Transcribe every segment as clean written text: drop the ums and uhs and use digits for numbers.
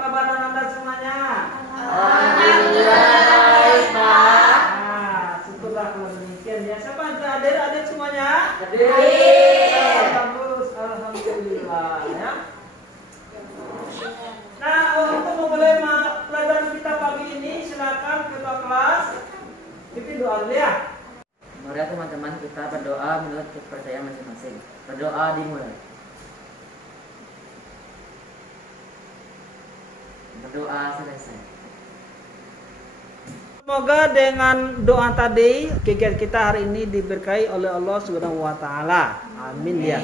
kabar Anda semuanya? Alhamdulillah, Pak. Nah, syukurlah kalau demikian ya. Siapa adik-adik semuanya? Hadir. Bagus, alhamdulillah ya. Nah, untuk memulai pelajaran kita pagi ini, silakan ketua kelas pimpin doa dulu ya. Mari teman-teman kita berdoa menurut kepercayaan masing-masing. Berdoa dimulai. Berdoa selesai. Semoga dengan doa tadi kegiatan kita hari ini diberkahi oleh Allah Subhanahu wa taala. Amin ya.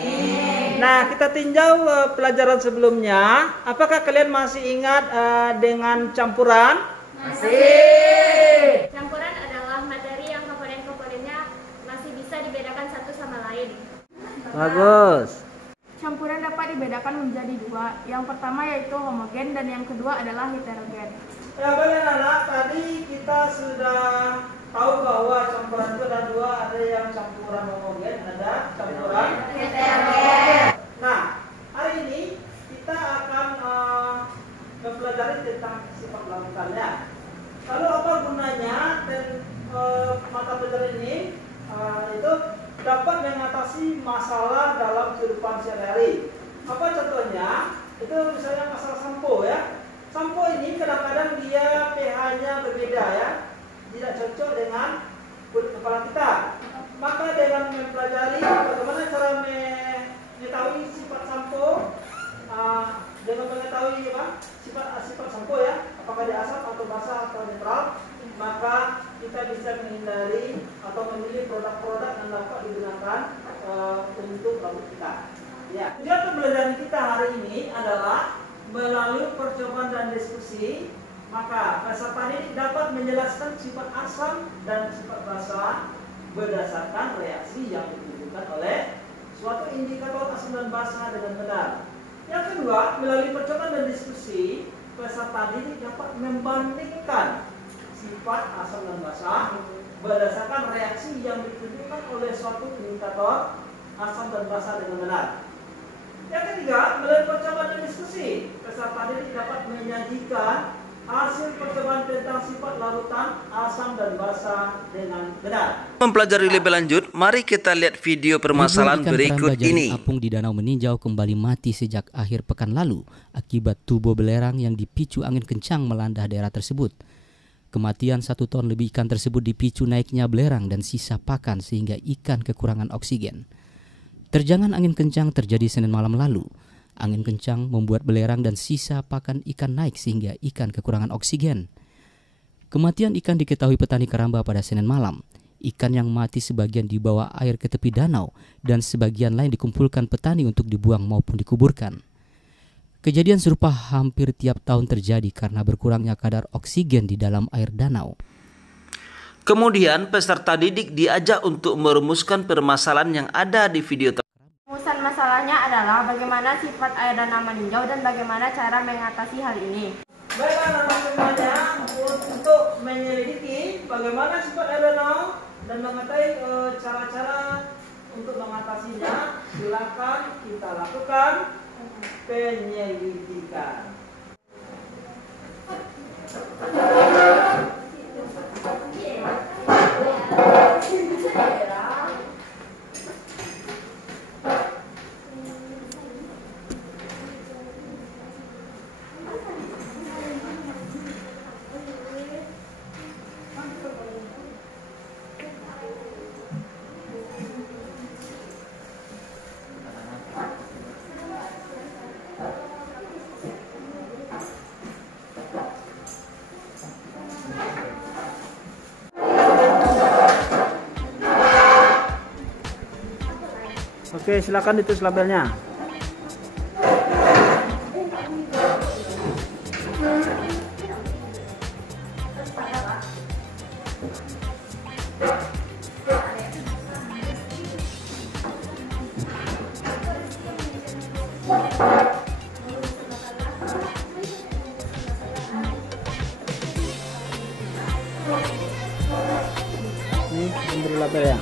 Nah, kita tinjau pelajaran sebelumnya. Apakah kalian masih ingat dengan campuran? Masih. Campuran adalah materi yang komponen-komponennya masih bisa dibedakan satu sama lain. Bagus. Campuran dapat dibedakan menjadi dua. Yang pertama yaitu homogen dan yang kedua adalah heterogen. Ya baik anak, tadi kita sudah tahu bahwa campuran itu ada dua, ada yang campuran homogen, ada campuran heterogen. Nah, hari ini kita akan mempelajari tentang sifat larutannya. Lalu apa gunanya dan mata pelajaran ini itu dapat mengatasi masalah dalam kehidupan sehari-hari. Apa contohnya? Itu misalnya masalah sampo ya. Sampo ini kadang-kadang dia pH-nya berbeda ya, tidak cocok dengan kulit kepala kita. Maka dengan mempelajari bagaimana cara mengetahui sifat sampo, dengan mengetahui sifat sampo ya, apakah dia asam atau basah atau netral, maka kita bisa menghindari atau memilih produk-produk yang dapat digunakan untuk rambut kita. Ya, tujuan pembelajaran kita hari ini adalah melalui percobaan dan diskusi, maka peserta ini dapat menjelaskan sifat asam dan sifat basa berdasarkan reaksi yang ditunjukkan oleh suatu indikator asam dan basa dengan benar. Yang kedua, melalui percobaan dan diskusi, peserta didik dapat membandingkan sifat asam dan basa berdasarkan reaksi yang ditunjukkan oleh suatu indikator asam dan basa dengan benar. Yang ketiga, melalui percobaan dan diskusi, peserta didik dapat menyajikan hasil percobaan tentang sifat larutan asam dan basa dengan benar. Mempelajari lebih lanjut, mari kita lihat video permasalahan berikut ini. Apung di Danau Meninjau kembali mati sejak akhir pekan lalu akibat tubuh belerang yang dipicu angin kencang melanda daerah tersebut. Kematian 1 ton lebih ikan tersebut dipicu naiknya belerang dan sisa pakan sehingga ikan kekurangan oksigen. Terjangan angin kencang terjadi Senin malam lalu. Angin kencang membuat belerang dan sisa pakan ikan naik sehingga ikan kekurangan oksigen. Kematian ikan diketahui petani keramba pada Senin malam. Ikan yang mati sebagian dibawa air ke tepi danau dan sebagian lain dikumpulkan petani untuk dibuang maupun dikuburkan. Kejadian serupa hampir tiap tahun terjadi karena berkurangnya kadar oksigen di dalam air danau. Kemudian peserta didik diajak untuk merumuskan permasalahan yang ada di video tersebut. Rumusan masalahnya adalah bagaimana sifat air danau meninjau dan bagaimana cara mengatasi hal ini. Baik anak-anak semuanya, untuk menyelidiki bagaimana sifat air danau dan mengetahui cara-cara untuk mengatasinya, silakan kita lakukan penyelidikan. Oke, silakan ditulis labelnya. Ini memberi label ya.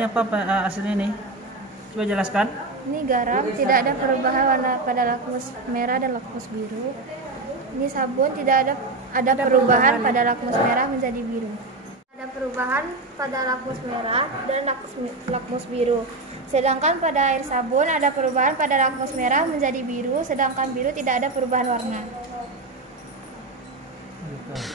Ini apa hasilnya ini? Coba jelaskan. Ini garam, tidak ada perubahan warna pada lakmus merah dan lakmus biru. Ini sabun, tidak ada perubahan pada lakmus merah menjadi biru. Ada perubahan pada lakmus merah dan lakmus biru. Sedangkan pada air sabun ada perubahan pada lakmus merah menjadi biru, sedangkan biru tidak ada perubahan warna.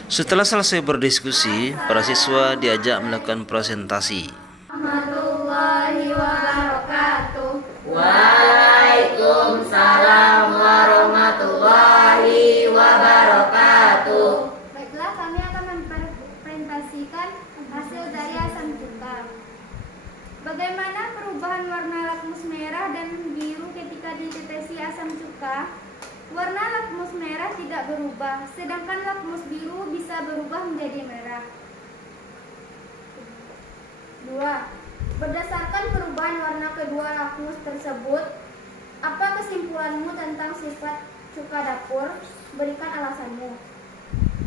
Setelah selesai berdiskusi, para siswa diajak melakukan presentasi. Warahmatullahi wabarakatuh. Waalaikumsalam warahmatullahi wabarakatuh. Baiklah, kami akan mempresentasikan hasil dari asam cuka. Bagaimana perubahan warna lakmus merah dan biru ketika ditetesi asam cuka? Warna lakmus merah tidak berubah, sedangkan lakmus biru bisa berubah menjadi merah. 2. Berdasarkan perubahan warna kedua lakmus tersebut, apa kesimpulanmu tentang sifat cuka dapur? Berikan alasanmu.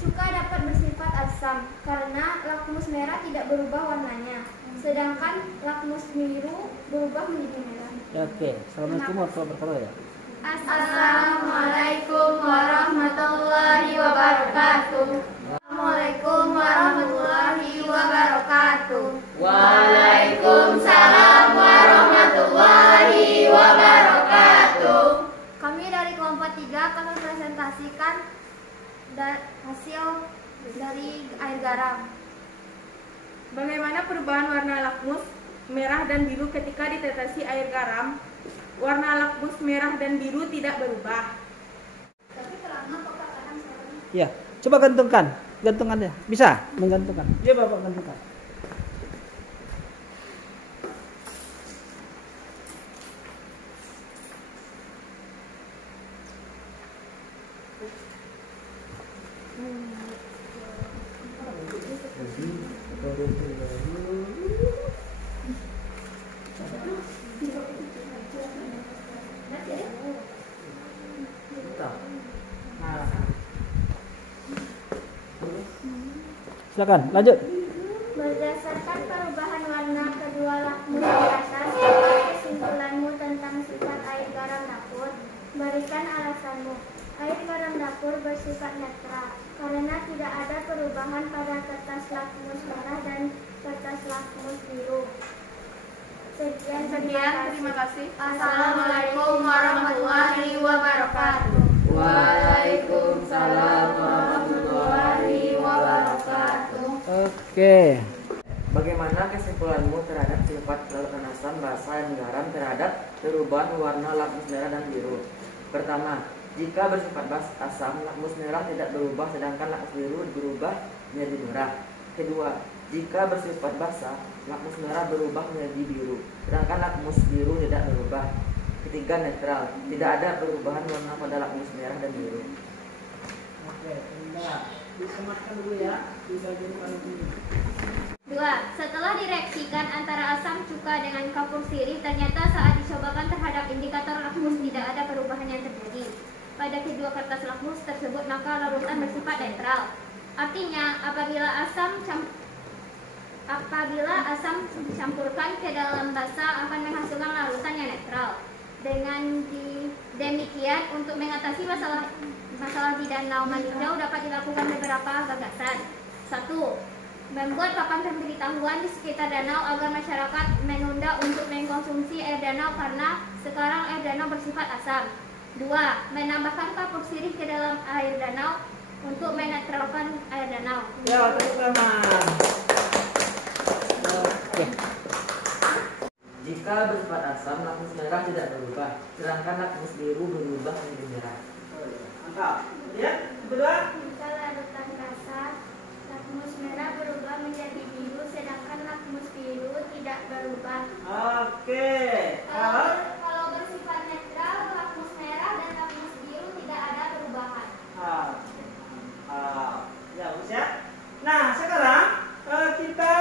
Cuka dapat bersifat asam karena lakmus merah tidak berubah warnanya, sedangkan lakmus biru berubah menjadi merah. Oke, assalamualaikum warahmatullahi wabarakatuh. Assalamualaikum warahmatullahi wabarakatuh. Assalamualaikum warahmatullahi wabarakatuh. Waalaikumsalam warahmatullahi wabarakatuh. Kami dari kelompok 3 akan mempresentasikan hasil dari air garam. Bagaimana perubahan warna lakmus merah dan biru ketika ditetesi air garam? Warna lakmus merah dan biru tidak berubah. Ya, coba gantungkan, gantungannya. Bisa menggantungkan. Ya, Bapak gantungkan. Silakan, lanjut. Berdasarkan perubahan warna kedua lakmus di atas, apa kesimpulanmu tentang sifat air garam dapur? Berikan alasanmu. Air garam dapur bersifat netral karena tidak ada perubahan pada kertas lakmus merah dan kertas lakmus biru. Sekian, terima kasih. Assalamualaikum warahmatullahi wabarakatuh. Waalaikumsalam warahmatullahi wabarakatuh. Oke. Bagaimana kesimpulanmu terhadap sifat larutan asam, basa, dan garam terhadap perubahan warna lakmus merah dan biru? Pertama, jika bersifat asam, lakmus merah tidak berubah sedangkan lakmus biru berubah menjadi merah. Kedua, jika bersifat basa, lakmus merah berubah menjadi biru sedangkan lakmus biru tidak berubah. Ketiga, netral, tidak ada perubahan warna pada lakmus merah dan biru. Oke, enggak. Disematkan dulu ya di bagian paling ini. 2. Setelah direaksikan antara asam cuka dengan kapur sirih, ternyata saat dicobakan terhadap indikator lakmus tidak ada perubahan yang terjadi pada kedua kertas lakmus tersebut, maka larutan bersifat netral. Artinya, apabila asam dicampurkan ke dalam basa akan menghasilkan larutan yang netral. Dengan demikian, untuk mengatasi masalah di Danau Malinjau dapat dilakukan beberapa gagasan. 1. Membuat papan pemberitahuan di sekitar danau agar masyarakat menunda untuk mengkonsumsi air danau karena sekarang air danau bersifat asam. 2. Menambahkan kapur sirih ke dalam air danau untuk menetralkan air danau. Ya, tepuk tangan. Oke. Jika bersifat asam, lakmus merah tidak berubah sedangkan lakmus biru berubah menjadi merah. Mantap. Ya, kedua. Jika larutan kasar, lakmus merah berubah menjadi biru, sedangkan lakmus biru tidak berubah. Oke. Kalau bersifat netral, lakmus merah dan lakmus biru tidak ada perubahan. Ya, bagus ya. Nah, sekarang kita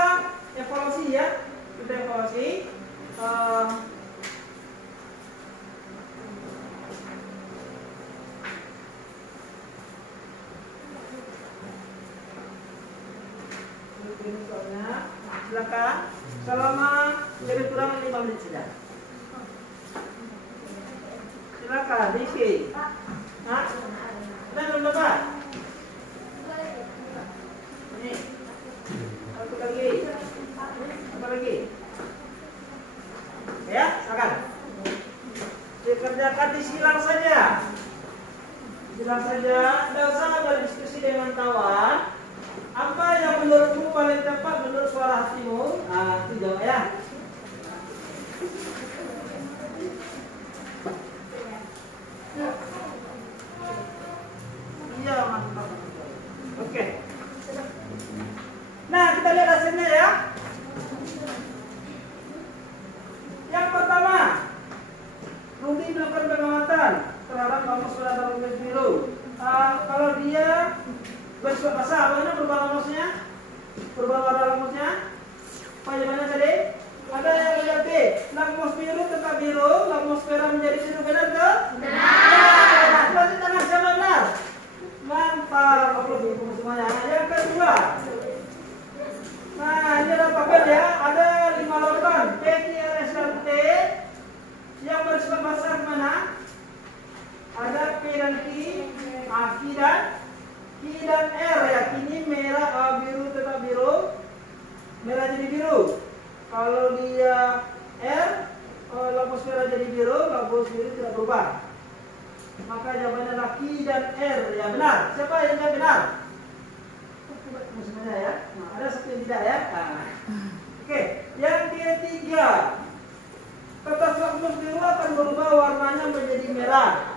evaluasi ya. Kita evaluasi. Silakan selama Lebih kurang 5 menit saja. Silakan, Rizky. Nah, ada belum dapat? Ini. Satu lagi. Apa lagi? Ya, silakan. Dikerjakan disilang saja. Disilang saja. Tidak usah berdiskusi dengan kawan. Apa yang menurutmu paling tepat menurut suara hatimu? Nah, itu jawab ya. Iya, mantap. Oke. Nah, kita lihat hasilnya ya. Yang pertama, Rudi melakukan pengamatan terhadap kamus pada rumput biru. Kalau dia bersifat basah, apa ini perubahan lamusnya? Perubahan warna lamusnya? Apa jawabannya tadi? Ada yang berarti lakmus biru tetap biru, lakmus merah menjadi biru, benar ke? Benar. Berarti tangan siapa benar? Mantap, aplaus untuk semuanya. Yang kedua, nah ini ada tabel ya, ada 5 lautan P, Q, R, S, dan T. Yang bersifat basah mana? Ada P dan Q, Q dan R ya. Kini merah, biru tetap biru, merah jadi biru. Kalau dia R, lakmus merah jadi biru, lakmus biru tidak berubah. Maka jawabannya adalah Q dan R ya, benar. Siapa yang jawab benar? Semuanya ya. Nah, ada satu yang tidak ya. Nah. Oke, yang ketiga, kertas lakmus biru akan berubah warnanya menjadi merah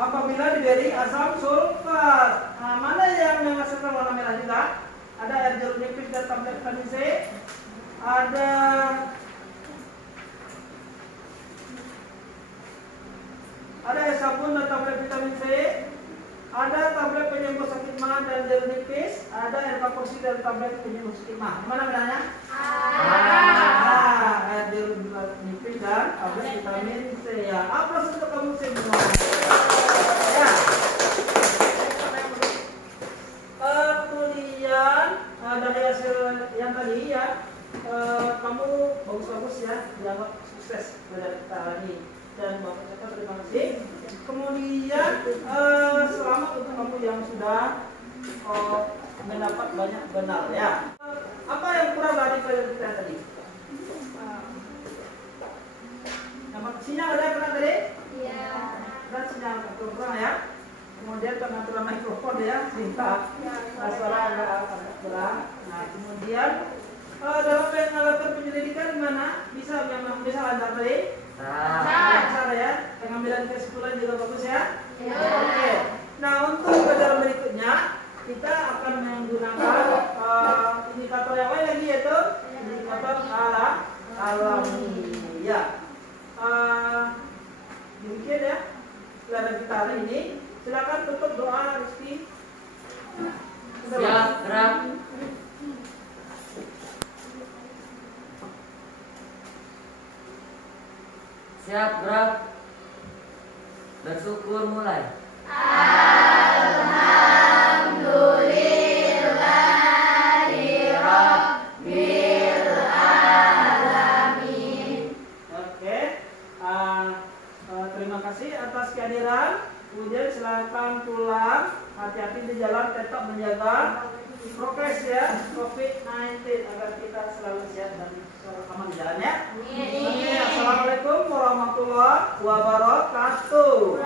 apabila diberi asam sulfat. Nah, mana yang menghasilkan warna merah juga? Ada air jeruk nipis dan tablet vitamin C. Ada air sabun dan tablet vitamin C. Ada tablet penyembuh sakit mah dan jeruk nipis. Ada air kaposi dan tablet penyembuh sakit mah. Mana bedanya? Air jeruk nipis dan tablet vitamin C ya. Apa untuk kamu semua? Ya. Kemudian dari hasil yang tadi ya, kamu bagus-bagus ya, dianggap sukses pada kita ini. Dan Bapak Cakap terima kasih. Kemudian selamat untuk kamu yang sudah mendapat banyak benar ya. Apa yang kurang dari kita tadi? Sinyal ada kurang tadi? Iya. Dan sinyal kurang ya. Kemudian pengaturan mikrofon ya, sehingga suara agak kurang. Nah, kemudian dalam pengambilan penyelidikan mana bisa lancar tadi? Lancar ya. Pengambilan kesimpulan juga bagus ya. Oke. Nah, untuk pelajaran berikutnya kita akan menggunakan indikator yang lain lagi, yaitu indikator alami ya. Demikian ya pelajaran kita hari ini. Silakan tutup doa Rizky. Siap, gerak. Siap, gerak. Bersyukur mulai. Alhamdulillahirabbil alamin. Oke. Terima kasih atas kehadiran. Kemudian silakan pulang, hati-hati di jalan, tetap menjaga prokes ya, COVID-19 agar kita selalu sehat dan aman di jalan ya. Oke, assalamualaikum warahmatullahi wabarakatuh.